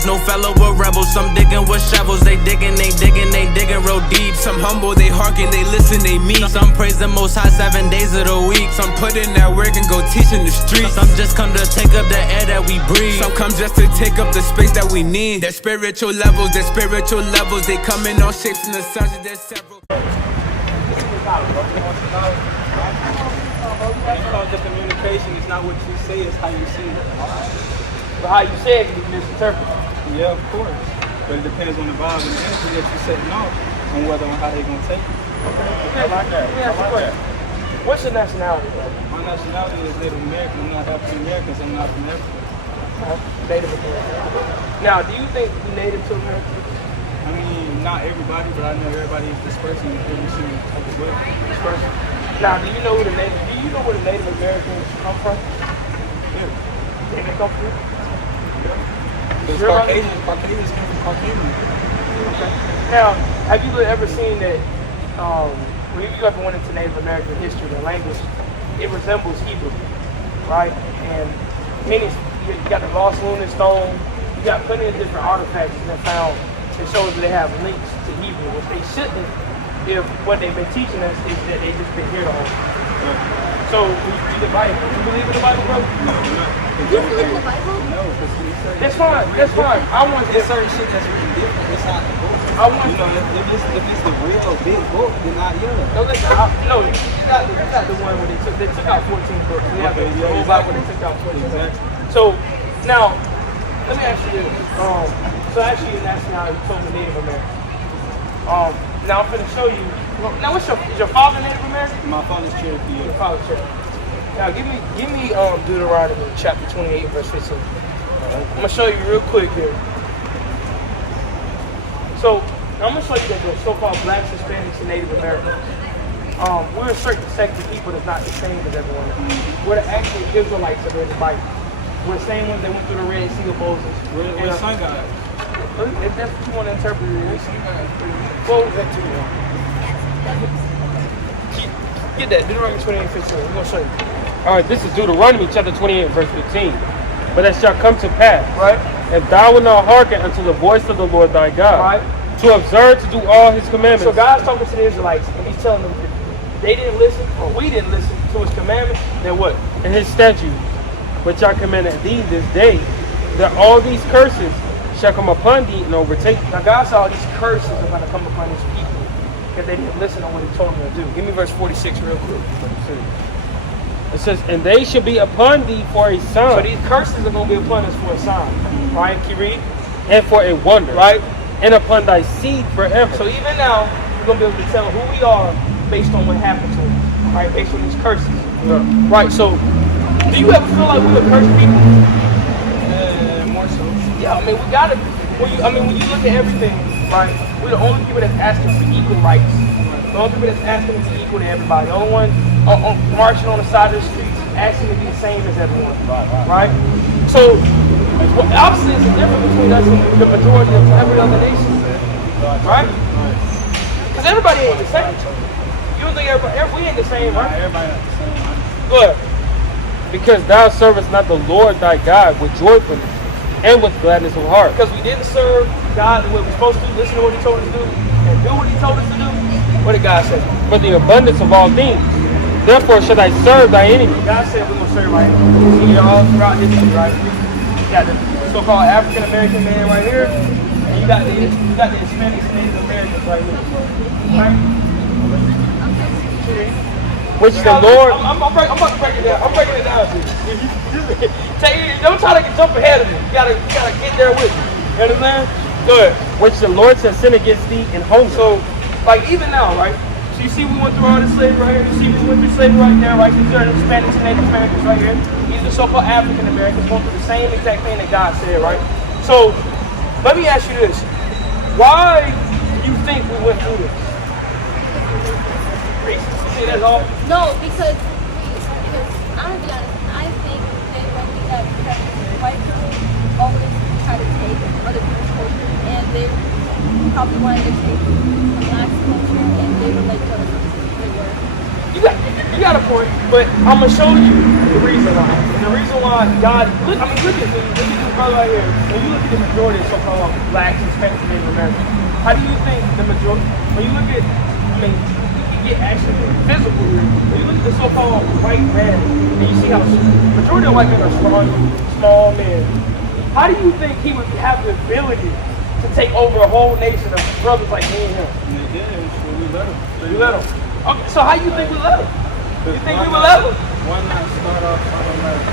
levels. No fellow with rebels. Some digging with shovels. They digging real deep. Some humble, they hearken, they listen, they meet. Some praise the Most High 7 days of the week. Some put in that work and go teach in the streets. Some just come to take up the air that we breathe. Some come just to take up the space that we need. Their spiritual levels, they come in all shapes and the sizes. There's several. The communication is not what you say, it's how you see it. But how you say it can be misinterpreted. Yeah, of course. But it depends on the vibe and the energy that you're setting off and whether or how they're going to take it. Okay. Let me ask you a question. What's your nationality, brother? My nationality is Native American. I'm not African American, so I'm not from Africa. Native American. Now, do you think you're native to America? I mean, not everybody, but I know everybody is dispersing every single type of way. Dispersing. Now, do you know where the Native Americans come from? Yeah. They can come from? Yeah. Because Caucasians come from Caucasian. Okay. Now, have you ever seen that, when you ever went into Native American history, the language, it resembles Hebrew, right? And many, you got the lost lunar stone, you got plenty of different artifacts that found that shows that they have links to Hebrew, which they shouldn't if what they've been teaching us is that they've just been here the whole time. So, when you read the Bible, you believe in the Bible, bro? No, You believe in the Bible? No, because that's fine. I want there's certain shit that's really different. It's not the book. If it's the real big book, then not yours. No, you got the one where they took out 14 books. We have the whole Bible where they took out 14 books. So, now, let me ask you this. So actually your nationality, you told me Native American. Now I'm going to show you. Now, is your father Native American? My father's Cherokee. Your father's Cherokee. Now give me Deuteronomy chapter 28 verse 15. I'm going to show you real quick here. So I'm going to show you that the so-called blacks, Hispanics, and Native Americans, we're a certain sect of people that's not the same as everyone else. We're the actual Israelites that read the Bible. We're the same ones that went through the Red Sea of Moses. We're the sun god. If that's what you want to interpret it as. What was that to you? Get that, Deuteronomy 28:15. We're going to show you. All right, this is Deuteronomy chapter 28, verse 15. But it shall come to pass, right, if thou wilt not hearken unto the voice of the Lord thy God, right, to observe to do all his commandments. So God's talking to the Israelites, and he's telling them if they didn't listen, or we didn't listen to his commandments, then what? And his statutes, which I commanded thee this day, that all these curses shall come upon thee and overtake thee. Now God saw these curses are going to come upon his people if they didn't listen to what he told them to do. Give me verse 46 real quick. It says, and they shall be upon thee for a sign. So these curses are going to be upon us for a sign. Right? Can you read? And for a wonder. Right? And upon thy seed forever. So even now, we're going to be able to tell who we are based on what happened to us. Right? Based on these curses. Yeah. Right? So, do you ever feel like we're cursed people? More so. Yeah, I mean, we got to, when you look at everything, right, we're the only people that's asking for equal rights. The only people that's asking to be equal to everybody. The only one marching on the side of the streets asking to be the same as everyone. Right? So, obviously, it's a difference between us and the majority of every other nation. Right? Because everybody ain't the same. You don't think we ain't the same, right? Everybody not the same. Good. Because thou servest not the Lord thy God with joyfulness and with gladness of heart. Because we didn't serve God the way we're supposed to, listen to what he told us to do, and do what he told us to do. What did God say? For the abundance of all things. Therefore should I serve thy enemy. God said we're going to serve our enemies. You see, all throughout history, right? You got the so-called African American man right here, and you got the Hispanics and Native Americans right here. Right? Which the Lord... I'm about to break it down. I'm breaking it down to you. Don't try to jump ahead of me. You gotta get there with me. You understand? Good. Which the Lord shall sin against thee in hunger. So, like even now, right? So you see we went through all this slavery right here. You see we went through slavery right there, right? These are the Hispanics and Native Americans right here. These are the so-called African Americans going through the same exact thing that God said, right? So, let me ask you this. Why do you think we went through this? That's all? No, because I'm gonna be honest, I think that when we have white people always try to take other people's culture, and they probably wanted to take the black culture, and they were like, they were. You got a point, but I'm gonna show you the reason why. And the reason why God, look at this brother right here. When you look at the majority of so-called blacks, Hispanics, and Native Americans, how do you think the majority? When you look at, you can get actually physical here. When you look at the so-called white man, and you see how the majority of white men are small men. How do you think he would have the ability to take over a whole nation of brothers like me and him? We let him. You let him. Okay, so how you think we let him? You think we would let him? Why not start off automatic?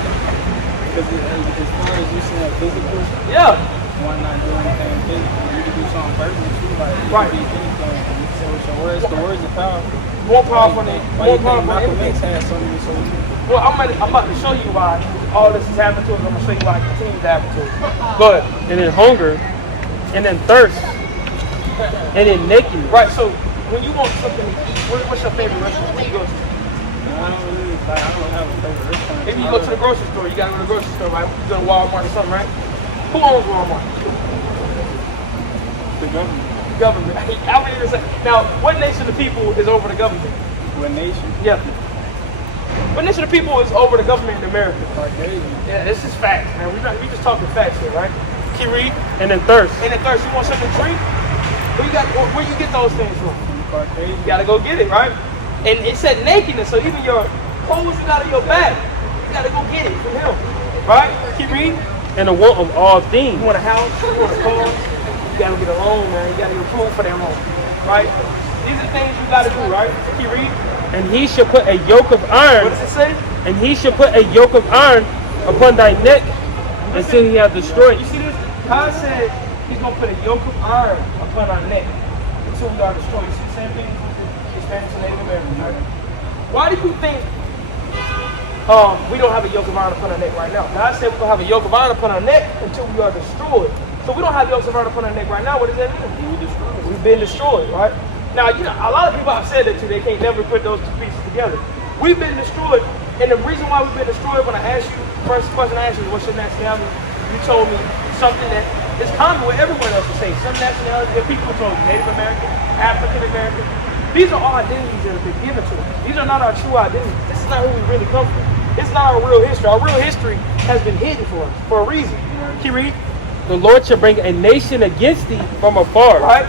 Because as far as you saying physical, Yeah. why not do anything physical? You can do something verbal too, like you Right. can do anything. You can say with your words, the words are powerful. More powerful than Why you think Malcolm X anything. had so many soldiers? Well, I'm about to show you why all this is happening to us. I'm gonna show you why it continues to happen to us. Go ahead. And then hunger, and then thirst, and then nakedness. Right. So when you want something to eat, what's your favorite restaurant? Where you go to? I don't have a favorite restaurant. If you go to the grocery store, you gotta go to the grocery store, right? You go to Walmart or something, right? Who owns Walmart? The government. The government. I would even say. Now, what nation of people is over the government? What nation? Yeah. What nation of people is over the government in America? Caucasian. Yeah, this is facts, man. We just talking facts here, right? Can you read? And then thirst. And then thirst, you want something to drink? Where you get those things from? Caucasian. You gotta go get it, right? And it said nakedness, so even your clothes you got on your back, you gotta go get it from him, right? Keep reading. And the want of all things. You want a house, you want a car, you gotta get a loan, man. You gotta get approved for that loan, right? These are things you gotta do, right? Keep reading. And he shall put a yoke of iron. What does it say? And he shall put a yoke of iron upon thy neck until he hath destroyed You you. see this? God said he's gonna put a yoke of iron upon our neck until we are destroyed. You see the same thing with Hispanics and Native Americans, right? Why do you think we don't have a yoke of iron upon our neck right now? God said we're gonna have a yoke of iron upon our neck until we are destroyed. So we don't have yokes of iron upon our neck right now. What does that mean? We're destroyed. We've been destroyed, right? Now, you know, a lot of people have said that too. They can't never put those two pieces together. We've been destroyed, and the reason why we've been destroyed, when I asked you, first question I asked you, what's your nationality? You told me something that is common with everyone else to say. Some nationalities, and people told you, Native American, African American. These are all identities that have been given to us. These are not our true identities. This is not who we really come from. This is not our real history. Our real history has been hidden for us for a reason. Can you read? The Lord shall bring a nation against thee from afar, Right?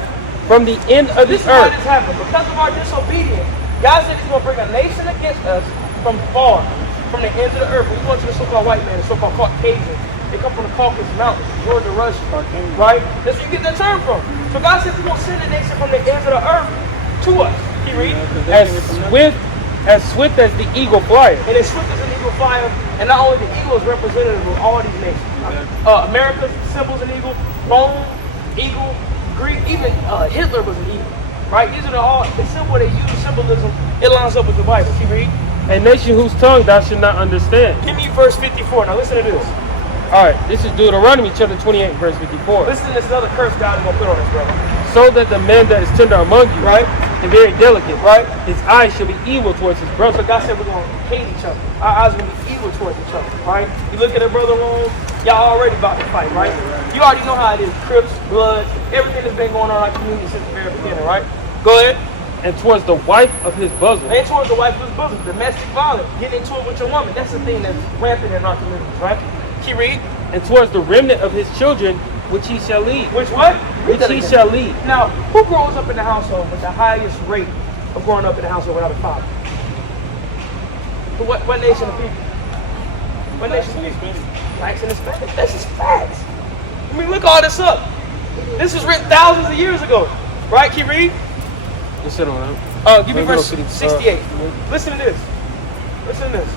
from the end of the This is why earth. this happened. Because of our disobedience, God said he's going to bring a nation against us from far, from the ends of the earth. When you go to the so-called white man, the so-called Caucasians, they come from the Caucasus Mountains, Georgia, Russia, right? That's where you get that term from. So God said he's going to send a nation from the ends of the earth to us. Can you read? As swift as the eagle flieth. And it's swift as an eagle fire, and not only the eagle is representative of all these nations. America's symbol's an eagle, Rome, eagle, Greek, even Hitler was an eagle, right? These are all the symbol they use, symbolism. It lines up with the Bible. Can you read? A nation whose tongue thou should not understand. Give me verse 54. Now listen to this. All right, this is Deuteronomy chapter 28, verse 54. Listen to this other curse God is going to put on us, brother. So that the man that is tender among you, Right? and very delicate, Right? his eyes shall be evil towards his brother. So God said we're going to hate each other. Our eyes are going to be evil towards each other, right? You look at a brother wrong, y'all already about to fight, right? You already know how it is. Crips, blood, everything that's been going on in our community since the very beginning, right? Go ahead. And towards the wife of his bosom. And towards the wife of his bosom, domestic violence, getting into it with your woman. That's the thing that's rampant in our communities, right? Can you read? And towards the remnant of his children, which he shall lead. Which what? Read Which that he again. shall lead. Now, who grows up in the household with the highest rate of growing up in the household without a father? What nation of people? What nation of people? Blacks and Hispanics. That's just facts. I mean, look all this up. This was written thousands of years ago, right? Can you read? Just sit on him. Give me verse 68. Listen to this. Listen to this.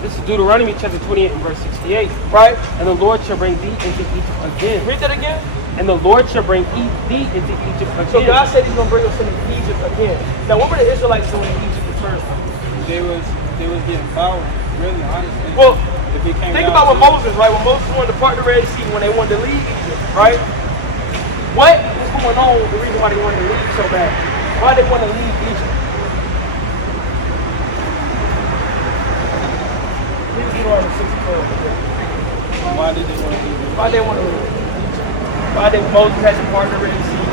This is Deuteronomy chapter 28 and verse 68. Right? And the Lord shall bring thee into Egypt again. Read that again. And the Lord shall bring thee into Egypt again. So God said he's going to bring us into Egypt again. Now, what were the Israelites doing in Egypt at first? They was getting power, really, honestly. Well, if it came think down about to what Moses, right? When Moses wanted to part the Red Sea, when they wanted to leave Egypt, right? What was going on? The reason why they wanted to leave so bad? Why they want to leave Egypt? Deuteronomy 6:12. Why did they want to do this? Why they want to leave Egypt? Why did Moses had to part the Red Sea?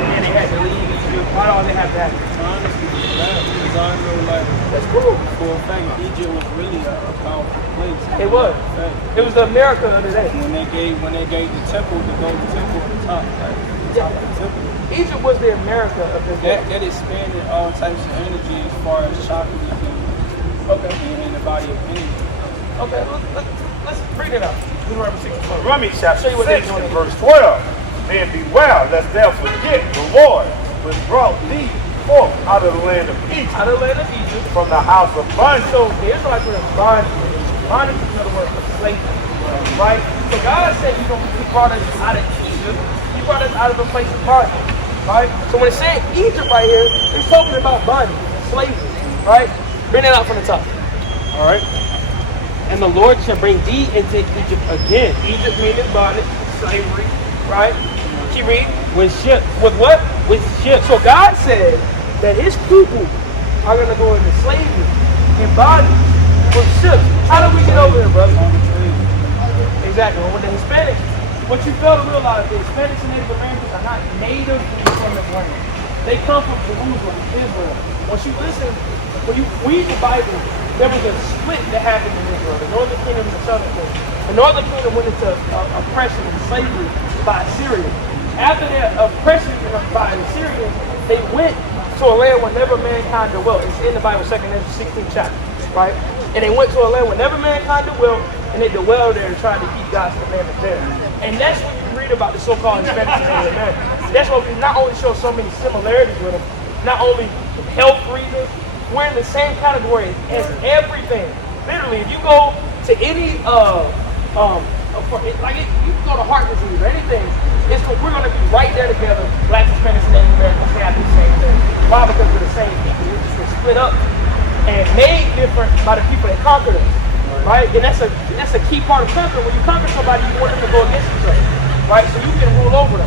and then they had to leave Egypt. Why do all they have to happen? Honestly, because I know, like, That's cool. for a fact, Egypt was really a powerful place. It was. It was the America of the day. When they gave the temple, the golden temple at the top, right? The top of the temple. Egypt was the America of the day. That expanded all types of energy as far as chakras and in the body of energy. Okay, let's read it out. Deuteronomy 6:12. Romans chapter Show you what they're 6 doing. and verse 12. Then beware, lest thou forget the Lord, which brought thee forth out of the land of Egypt, Out of the land of Egypt. from the house of bondage. So the Israelites were in bondage. Bondage is another word for slavery. Right? So God said, you know, He brought us out of Egypt. He brought us out of a place of bondage. Right? So when it said Egypt right here, it's talking about bondage, slavery. Right? Bring it out from the top. All right. And the Lord shall bring thee into Egypt again Egypt meaning bondage, slavery. Right? Keep reading. with ships. With what? With ships. So God said that His people are going to go into slavery and bondage with ships. How did we get over here, brother? Exactly. Well, with the Hispanics, what you fail to realize, the Hispanics and Native Americans are not native from this land. They come from Jerusalem, Israel. Once you listen, when you read the Bible, there was a split that happened in Israel, the northern kingdom and the southern kingdom. The northern kingdom went into oppression and slavery by Assyria. After their oppression by the Assyrians, they went to a land where never mankind dwelt. It's in the Bible, 2 Ezra 16th chapter, right? And they went to a land where never mankind dwelt, and they dwelled there and tried to keep God's commandments there. And that's what you read about the so-called Hispanics and Native Americans. That's why we not only show so many similarities with them, not only health reasons, we're in the same category as everything. Literally, if you go to any you can go to heart disease or anything, we're going to be right there together. Blacks, Hispanics, and Native Americans have the same thing. Why? Because we're the same people. We just were split up and made different by the people that conquered us, right? And that's a key part of conquering. When you conquer somebody, you want them to go against each other, right? So you can rule over them.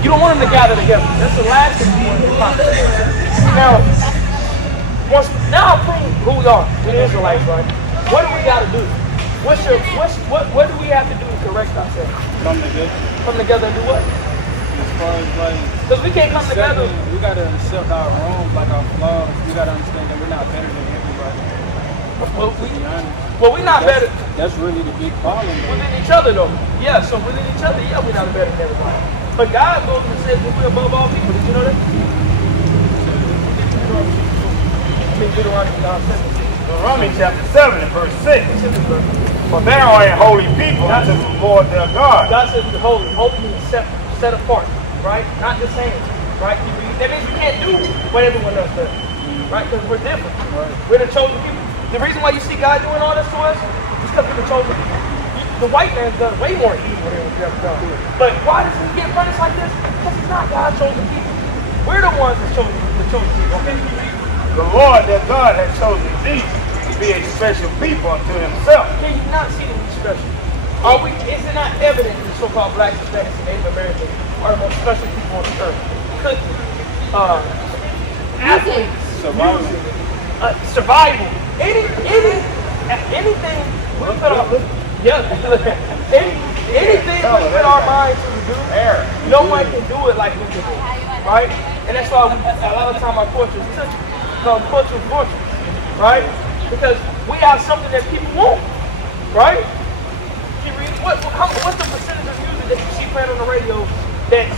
You don't want them to gather together. That's the last thing you want to conquer. Now I'll prove who we are. We're the Israelites, right? What do we got to do? What do we have to do to correct ourselves? Come together. Come together and do what? As far as like, Because we can't come together. we gotta accept our wrongs, like our flaws. We gotta understand that we're not better than everybody. To be honest. Well, we're not better That's really the big problem. Though. within each other, though. Yeah, so within each other, yeah, we're not better than everybody. But God goes and says that we're above all people. Did you know that? Deuteronomy 17. Romans chapter 7 and verse 6. For they are a holy people unto the Lord their God. God says we're holy. Holy means set apart, right? Not the same, right? That means we can't do what everyone else does, right? Because we're different. Right. We're the chosen people. The reason why you see God doing all this to us is because we're the chosen people. The white man's done way more evil than we've ever done. But why does he get punished like this? Because he's not God's chosen people. We're the ones that's chosen, the chosen people. Okay? The Lord their God has chosen thee to be a special people unto himself. Can you not see that we're special? Is it not evident that the so-called blacks, Hispanics, and Native Americans are the most special people on the earth? Cooking, athletes, Survival. music, survival, anything we put our anything we put our minds to do, no one can do it like we can do, right? And that's why a lot of time our culture is called cultural fortress, right? Because we have something that people want, right? What's the percentage of music that you see playing on the radio that,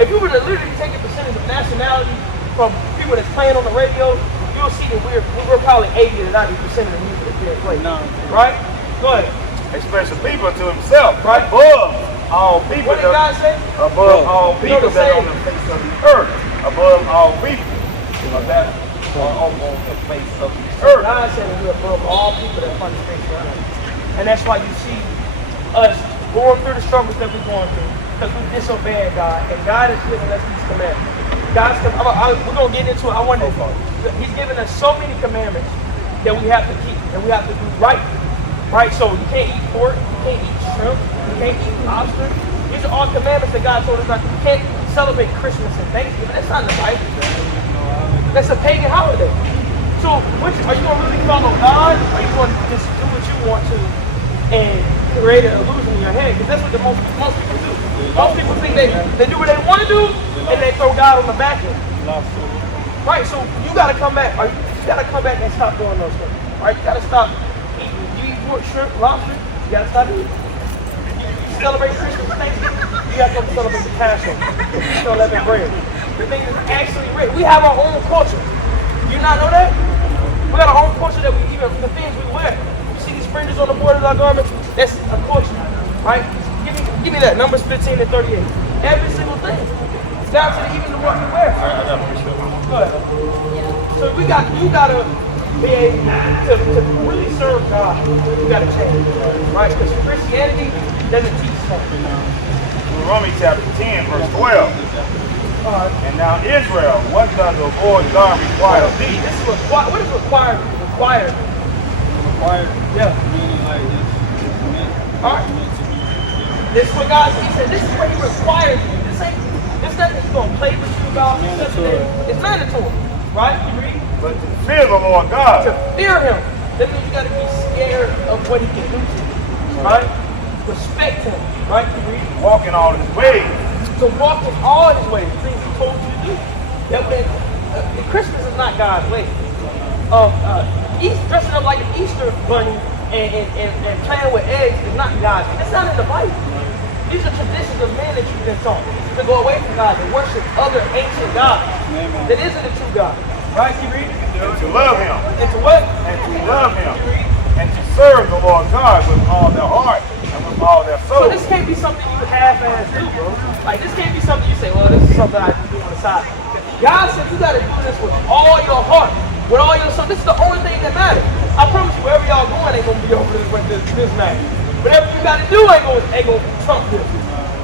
if you were to literally take a percentage of nationality from people that's playing on the radio, you'll see that we're probably 80 to 90% of the music that's being played, right? Go ahead. A special people unto himself, Right. above all people. What did God say? Above all You know people the that on saying? the face of the earth. Above all people that are on the face of the earth. God said that we're above all people that find the face of the earth. And that's why you see us going through the struggles that we're going through, because we disobeyed God, and God has given us these commandments. We're going to get into it. He's given us so many commandments that we have to keep, and we have to do right. Right? So you can't eat pork, you can't eat shrimp, you can't eat lobster. These are all commandments that God told us not to. You can't celebrate Christmas and Thanksgiving. That's not in the Bible. That's a pagan holiday. So are you going to really follow God, or are you going to just do what you want to and create an illusion in your head? Because that's what most people do. Most people think they do what they want to do, and they throw God on the back end. Lost to Right, so you gotta come back, or you gotta come back and stop doing those things. Right, you gotta stop eating. You eat pork, shrimp, lobster, you gotta stop eating. You celebrate Christmas, Thanksgiving, you gotta come celebrate the Passover. You know, leavened bread. The thing is actually rich. We have our own culture. You not know that? We got our own culture that we even, the things we wear. You see these fringes on the borders of our garments? That's a culture, right? Give me that, Numbers 15 and 38. Every single thing. Down to even what we wear. I got appreciate it. Go ahead. So you gotta be able to really serve God. You gotta change, right? Because Christianity doesn't teach something. Deuteronomy chapter 10, verse 12. And now Israel, what does the Lord God require of thee? This is what is required? Required. Yeah. meaning like this. All right. This is what God, he said, this is what he requires of you. This nothing he's gonna play with you about. It's mandatory. Right? You read? But to fear the Lord God. To fear him. That means you gotta be scared of what he can do to you. Right? Respect him. Right? You read? Walk in all his ways. To walk in all his ways, things he told you to do. That way, Christmas is not God's way. Dressing up like an Easter bunny and playing with eggs is not God's way. It's not in the Bible. These are traditions of men that you've been taught to go away from God, to worship other ancient gods that isn't the true God. Right? You read? And to love him. And to what? And to love him. And to serve the Lord God with all their heart and with all their soul. So this can't be something you half-ass do, bro. Like this can't be something you say, well, this is something I do on the side. God said you gotta do this with all your heart, with all your soul. This is the only thing that matters. I promise you, wherever y'all going ain't gonna be over this matter. Whatever you gotta do ain't gonna trump this.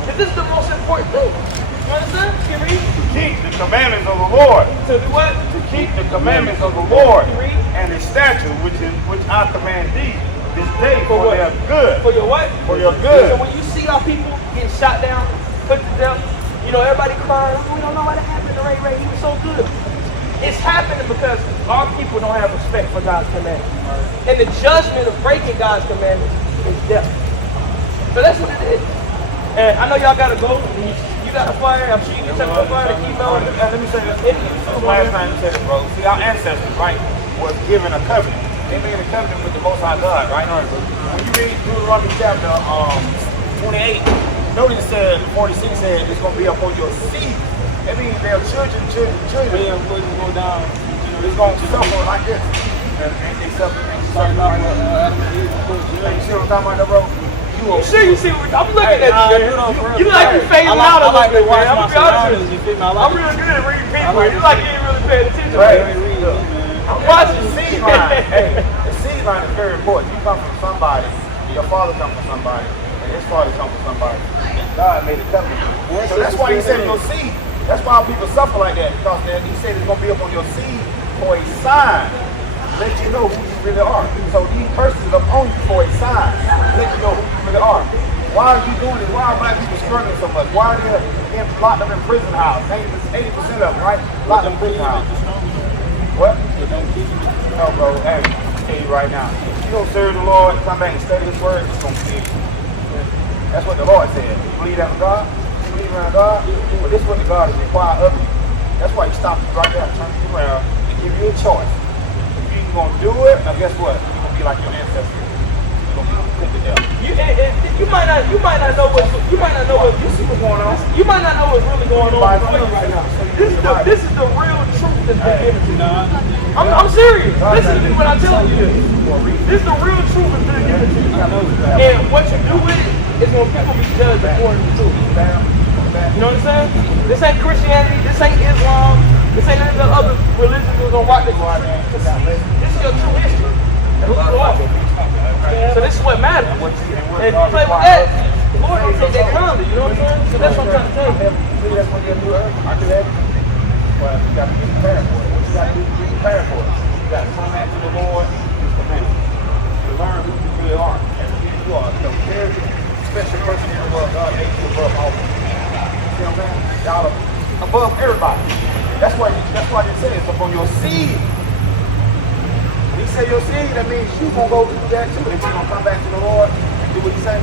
Because this is the most important thing. You understand? You read? To keep the commandments of the Lord. To do what? To keep the commandments of the Lord. You read? And his statute, which I command thee this day For for what? their good. For your what? For your good. So when you see our people getting shot down, put to death, you know, everybody crying, we don't know what happened to Ray. He was so good. It's happening because our people don't have respect for God's commandments. And the judgment of breaking God's commandments is death. So that's what it is. And I know y'all gotta go. You got a flyer. I'm sure you can take a flyer to keep going. Let me say this. Last time you said it, bro. See, our ancestors, right, was given a covenant. They made a covenant with the Most High God, right? When you read Deuteronomy chapter 28, notice it said, 46 said, it's going to be upon your seed. That means their children. Yeah, boys will go down. It's going to suffer like this. And they suffer. You see what I'm talking about, bro? You sure you see what I'm looking at you, man. You like you fading out a little bit, man. I'm gonna be honest with you. I'm real good at reading people. You like you ain't really paying attention. Right. I'm watching The seed line. Hey, the seed line is very important. You come from somebody, your father comes from somebody, and his father comes from somebody. God made a covenant. So that's why he said your seed. That's why people suffer like that, because he said it's going to be up on your seed for a sign. Let you know who you really are. So these curses are upon you for a sign. Let you know who you really are. Why are you doing this? Why are black people struggling so much? Why are they locked up in prison house? 80% of them, right? Locked up in prison house. What? No, bro. Hey, I'll tell you right now. If you don't serve the Lord, come back and study His word, it's going to kill you. That's what the Lord said. You believe that in God? You believe in God? But this is what the God is required of you. That's why He stopped you right there and turned you around and give you a choice. You're gonna do it, now guess what? You're gonna be like your ancestors. You're gonna be put to death. You might not know what you see what's going on. You might not know what's really going on right now. This is the real truth that's been given to you. I'm serious. Listen to me when I tell you this. This is the real truth that's been given to you. And what you do with it is when people be judged according to truth. You know what I'm saying? This ain't Christianity, this ain't Islam, this ain't any of the other religions who's gonna watch this. This is your true history. And who you are. So this is what matters. And if you play with that, the Lord don't take that kindly, you know what I'm saying? So that's what I'm trying to tell you. That's what you're doing. I do that. Well, you got to be prepared for it. What you got to do to be prepared for it? You got to come back to the Lord, His commandments. To learn who you really are. And who you are. The very special person in the world, God made you above all. You know what I'm saying? Y'all are above everybody. That's why they say it's upon your seed. When He say your seed, that means you're going to go do that too. If you're going to come back to the Lord and do what He say.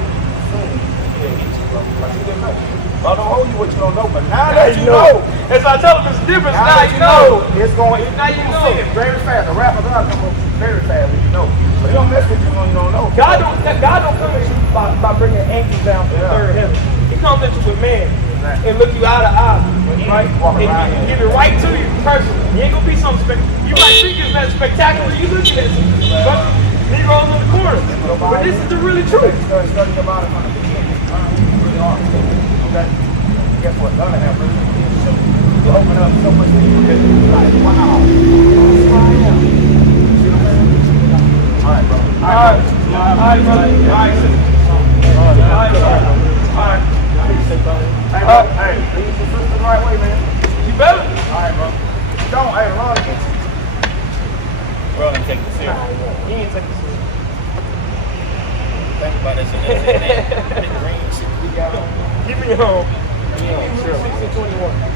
I don't hold you what you don't know, but now that you know, As I tell them, it's different. now Now that you you know. know, it's going. Now you know. See it very fast. The rapper gonna come up very fast when you know. But he don't mess with you when you don't know. God don't come at you by bringing angels down from the third heaven. He comes at you with man and look you eye to eye, right? And give it right to you personally. You ain't gonna be some you might think it's not spectacular. You look at it, but Negroes in the corner. But this is the really truth. Study about it from the beginning. Really hard. Okay. Guess what? God have really you open up so much that you like, wow. That's who I am. See what I'm saying? All right, bro. All right, brother. All right, Hey, lead your sister the right way, man. you better. All right, bro. Don't, hey, run against you. Bro, I'm taking it serious. He ain't taking it serious. Think about this and that green shit we got on. Keep it home. 1621.